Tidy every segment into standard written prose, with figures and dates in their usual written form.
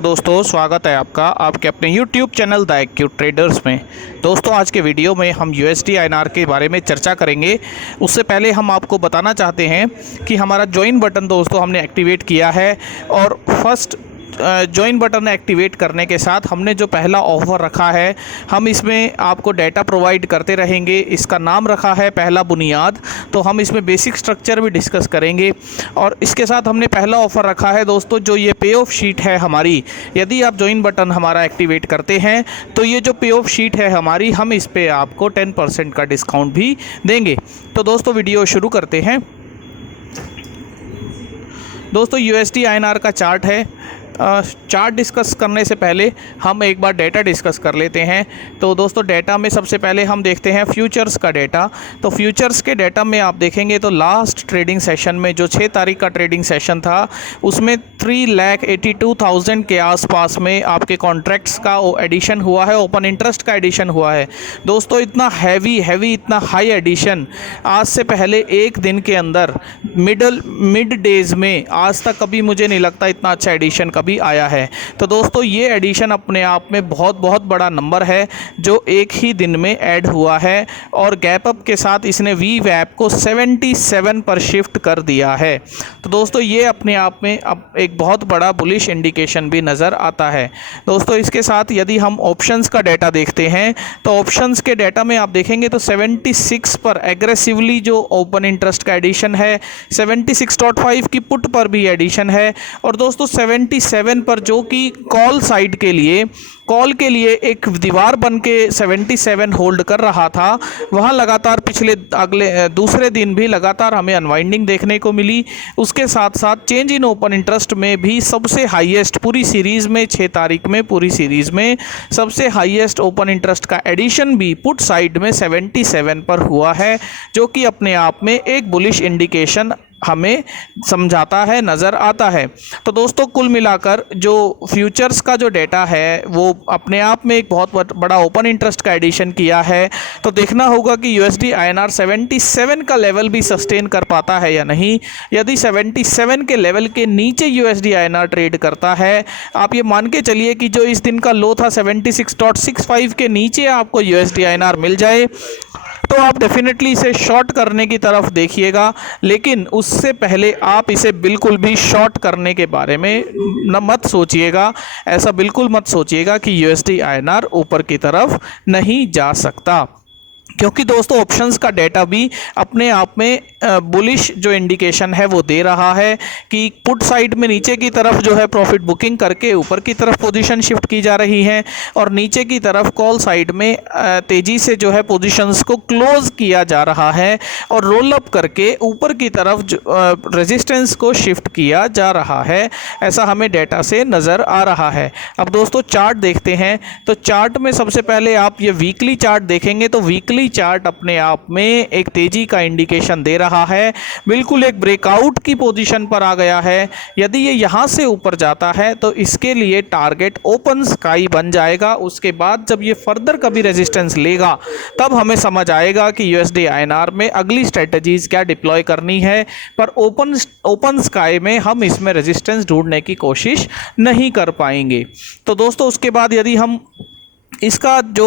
दोस्तों स्वागत है आपका आपके अपने YouTube channel the acute traders में। दोस्तों आज के वीडियो में हम USD INR के बारे में चर्चा करेंगे। उससे पहले हम आपको बताना चाहते हैं कि हमारा ज्वाइन बटन दोस्तों हमने एक्टिवेट किया है और फर्स्ट ज्वाइन बटन एक्टिवेट करने के साथ हमने जो पहला ऑफ़र रखा है हम इसमें आपको डाटा प्रोवाइड करते रहेंगे। इसका नाम रखा है पहला बुनियाद, तो हम इसमें बेसिक स्ट्रक्चर भी डिस्कस करेंगे। और इसके साथ हमने पहला ऑफ़र रखा है दोस्तों जो ये पे ऑफ शीट है हमारी, यदि आप ज्वाइन बटन हमारा एक्टिवेट करते हैं तो ये जो पे ऑफ शीट है हमारी, हम इस पर आपको 10% का डिस्काउंट भी देंगे। तो दोस्तों वीडियो शुरू करते हैं। दोस्तों USD INR का चार्ट है। चार्ट डिस्कस करने से पहले हम एक बार डेटा डिस्कस कर लेते हैं। तो दोस्तों डेटा में सबसे पहले हम देखते हैं फ्यूचर्स का डेटा। तो फ्यूचर्स के डेटा में आप देखेंगे तो लास्ट ट्रेडिंग सेशन में जो 6 तारीख का ट्रेडिंग सेशन था उसमें 3,82,000 के आसपास में आपके कॉन्ट्रैक्ट्स का एडिशन हुआ है, ओपन इंटरेस्ट का एडिशन हुआ है। दोस्तों इतना हैवी इतना हाई एडिशन आज से पहले एक दिन के अंदर मिड डेज में आज तक कभी मुझे नहीं लगता इतना अच्छा एडिशन कभी आया है। तो दोस्तों ये एडिशन अपने आप में बहुत बड़ा नंबर है जो एक ही दिन में ऐड हुआ है और गैप अप के साथ इसने VWAP को 77 पर शिफ्ट कर दिया है। तो दोस्तों ये अपने आप में अब एक बहुत बड़ा बुलिश इंडिकेशन भी नज़र आता है। दोस्तों इसके साथ यदि हम ऑप्शंस का डेटा देखते हैं तो ऑप्शंस के डेटा में आप देखेंगे तो 76 पर एग्रेसिवली जो ओपन इंटरेस्ट का एडिशन है, 76.5 की पुट पर भी एडिशन है और दोस्तों 77 पर जो कि कॉल साइड के लिए एक दीवार बन के 77 होल्ड कर रहा था, वहाँ लगातार दूसरे दिन भी लगातार हमें अनवाइंडिंग देखने को मिली। उसके साथ साथ चेंज इन ओपन इंटरेस्ट में भी सबसे हाईएस्ट पूरी सीरीज़ में 6 तारीख में पूरी सीरीज़ में सबसे हाईएस्ट ओपन इंटरेस्ट का एडिशन भी पुट साइड में 77 पर हुआ है, जो कि अपने आप में एक बुलिश इंडिकेशन हमें समझाता है, नज़र आता है। तो दोस्तों कुल मिलाकर जो फ्यूचर्स का जो डेटा है वो अपने आप में एक बहुत बड़ा ओपन इंटरेस्ट का एडिशन किया है। तो देखना होगा कि USD INR 77 का लेवल भी सस्टेन कर पाता है या नहीं। यदि 77 के लेवल के नीचे USD INR ट्रेड करता है, आप ये मान के चलिए कि जो इस दिन का लो था 76.65 के नीचे आपको USD INR मिल जाए तो आप डेफिनेटली इसे शॉर्ट करने की तरफ देखिएगा। लेकिन उससे पहले आप इसे बिल्कुल भी शॉर्ट करने के बारे में मत सोचिएगा। ऐसा बिल्कुल मत सोचिएगा कि USD INR ऊपर की तरफ नहीं जा सकता, क्योंकि दोस्तों ऑप्शंस का डेटा भी अपने आप में बुलिश जो इंडिकेशन है वो दे रहा है कि पुट साइड में नीचे की तरफ जो है प्रॉफिट बुकिंग करके ऊपर की तरफ पोजीशन शिफ्ट की जा रही है और नीचे की तरफ कॉल साइड में तेज़ी से जो है पोजीशंस को क्लोज किया जा रहा है और रोल अप करके ऊपर की तरफ रेजिस्टेंस को शिफ्ट किया जा रहा है। ऐसा हमें डेटा से नज़र आ रहा है। अब दोस्तों चार्ट देखते हैं। तो चार्ट में सबसे पहले आप ये वीकली चार्ट देखेंगे तो वीकली चार्ट अपने आप में एक तेजी का इंडिकेशन दे रहा है, बिल्कुल एक ब्रेकआउट की पोजीशन पर आ गया है। यदि ये यहाँ से ऊपर जाता है तो इसके लिए टारगेट ओपन स्काई बन जाएगा। उसके बाद जब ये फर्दर कभी रेजिस्टेंस लेगा तब हमें समझ आएगा कि USD INR में अगली स्ट्रेटजीज क्या डिप्लॉय करनी है, पर ओपन स्काई में हम इसमें रेजिस्टेंस ढूंढने की कोशिश नहीं कर पाएंगे। तो दोस्तों उसके बाद यदि हम इसका जो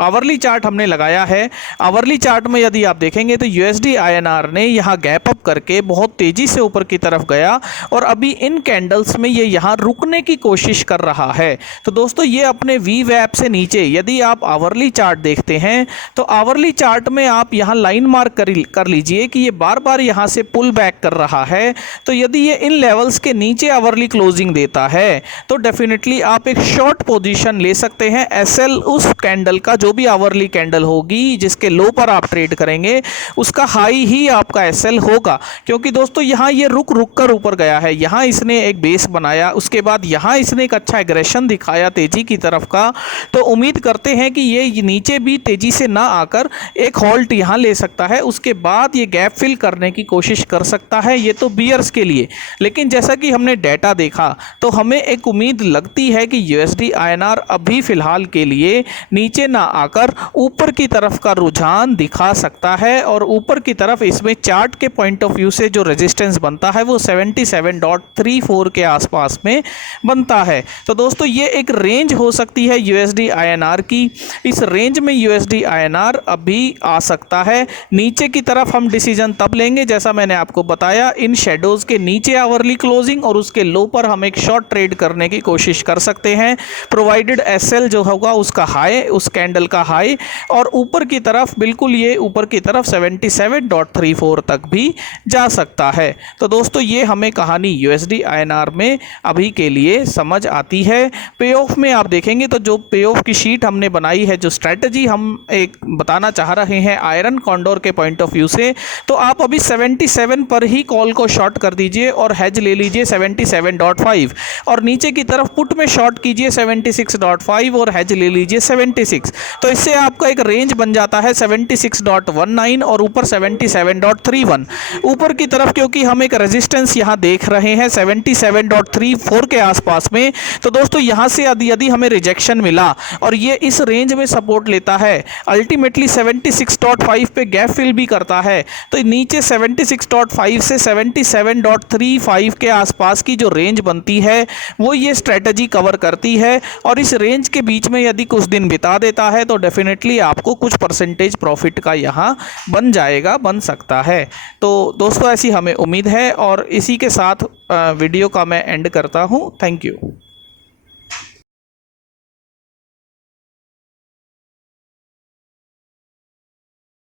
आवरली चार्ट हमने लगाया है, आवरली चार्ट में यदि आप देखेंगे तो USD INR ने यहाँ गैप अप करके बहुत तेज़ी से ऊपर की तरफ गया और अभी इन कैंडल्स में ये यहाँ रुकने की कोशिश कर रहा है। तो दोस्तों ये अपने VWAP से नीचे यदि आप आवरली चार्ट देखते हैं तो आवरली चार्ट में आप यहाँ लाइन मार्क कर लीजिए कि ये बार बार यहाँ से पुल बैक कर रहा है। तो यदि ये इन लेवल्स के नीचे आवरली क्लोजिंग देता है तो डेफिनेटली आप एक शॉर्ट पोजीशन ले सकते हैं। SL उस कैंडल का जो भी आवरली कैंडल होगी जिसके लो पर आप ट्रेड करेंगे उसका हाई ही आपका SL होगा, क्योंकि दोस्तों यहाँ ये रुक कर ऊपर गया है। यहाँ इसने एक बेस बनाया, उसके बाद यहाँ इसने एक अच्छा एग्रेशन दिखाया तेजी की तरफ का। तो उम्मीद करते हैं कि ये नीचे भी तेजी से ना आकर एक हॉल्ट यहाँ ले सकता है, उसके बाद ये गैप फिल करने की कोशिश कर सकता है। ये तो बियर्स के लिए, लेकिन जैसा कि हमने डेटा देखा तो हमें एक उम्मीद लगती है कि USD INR अभी फिलहाल फिलहाल के लिए नीचे ना आकर ऊपर की तरफ का रुझान दिखा सकता है और ऊपर की तरफ इसमें चार्ट के पॉइंट ऑफ व्यू से जो रेजिस्टेंस बनता है वो 77.34 के आसपास में बनता है। तो दोस्तों ये एक रेंज हो सकती है यूएसडी आईएनआर की। इस रेंज में यूएसडी आईएनआर अभी आ सकता है। नीचे की तरफ हम डिसीजन तब लेंगे जैसा मैंने आपको बताया, इन शेडोज के नीचे आवरली क्लोजिंग और उसके लो पर हम एक शॉर्ट ट्रेड करने की कोशिश कर सकते हैं, प्रोवाइडेड एसएल जो होगा उसका हाई, उस कैंडल का हाई, और ऊपर की तरफ बिल्कुल ये ऊपर की तरफ 77.34 तक भी जा सकता है। तो दोस्तों ये हमें कहानी यूएसडी आईएनआर में अभी के लिए समझ आती है। पे ऑफ में आप देखेंगे तो जो पे ऑफ की शीट हमने बनाई है, जो स्ट्रेटजी हम एक बताना चाह रहे हैं आयरन कॉन्डोर के पॉइंट ऑफ व्यू से, तो आप अभी 77 पर ही कॉल को शॉर्ट कर दीजिए और हेज ले लीजिए 77.5, और नीचे की तरफ पुट में शॉर्ट कीजिए 76.5 और हेज ले लीजिए 76। तो इससे आपका एक रेंज बन जाता है 76.19 और ऊपर 77.31। ऊपर की तरफ क्योंकि हम एक रेजिस्टेंस यहां देख रहे हैं 77.34 के आसपास में, तो दोस्तों यहां से यदि हमें रिजेक्शन मिला और ये इस रेंज में सपोर्ट लेता है, अल्टीमेटली 76.5 पे गैप फिल भी करता है, तो नीचे 76.5 से 77.35 के आसपास की जो रेंज बनती है वो ये स्ट्रेटजी कवर करती है। और इस रेंज के बीच में यदि कुछ दिन बिता देता है तो डेफिनेटली आपको कुछ परसेंटेज प्रॉफिट का यहाँ बन जाएगा, बन सकता है। तो दोस्तों ऐसी हमें उम्मीद है और इसी के साथ वीडियो का मैं एंड करता हूँ। Thank you.